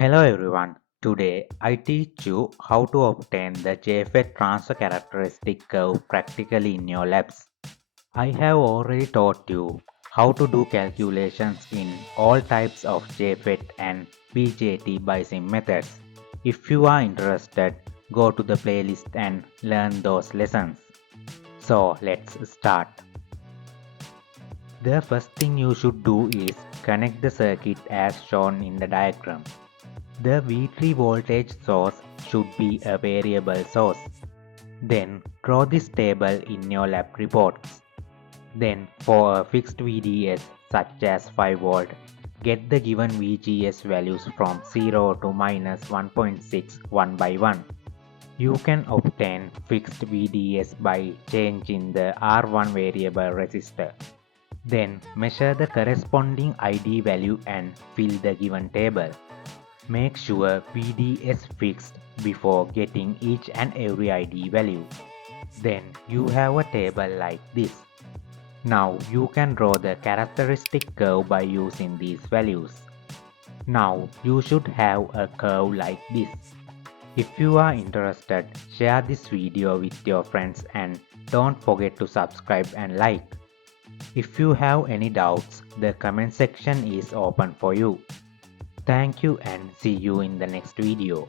Hello everyone. Today I teach you how to obtain the JFET transfer characteristic curve practically in your labs. I have already taught you how to do calculations in all types of JFET and BJT by sim methods. If you are interested, go to the playlist and learn those lessons. So let's start. The first thing you should do is connect the circuit as shown in the diagram. The V3 voltage source should be a variable source. Then draw this table in your lab reports. Then for a fixed VDS such as 5V, get the given VGS values from 0 to minus 1.6 one by one. You can obtain fixed VDS by changing the R1 variable resistor. Then measure the corresponding ID value and fill the given table. Make sure VDS fixed before getting each and every ID value. Then you have a table like this. Now you can draw the characteristic curve by using these values. Now you should have a curve like this. If you are interested, share this video with your friends and don't forget to subscribe and like. If you have any doubts, the comment section is open for you. Thank you and see you in the next video.